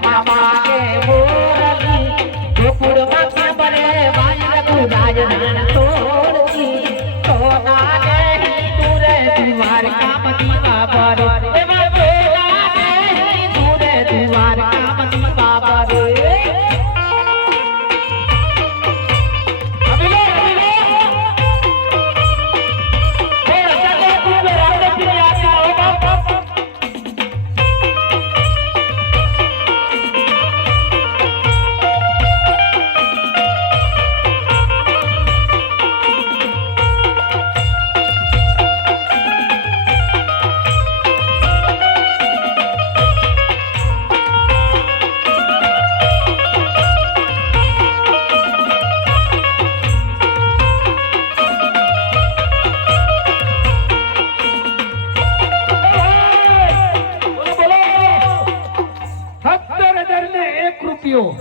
Baba. ગયો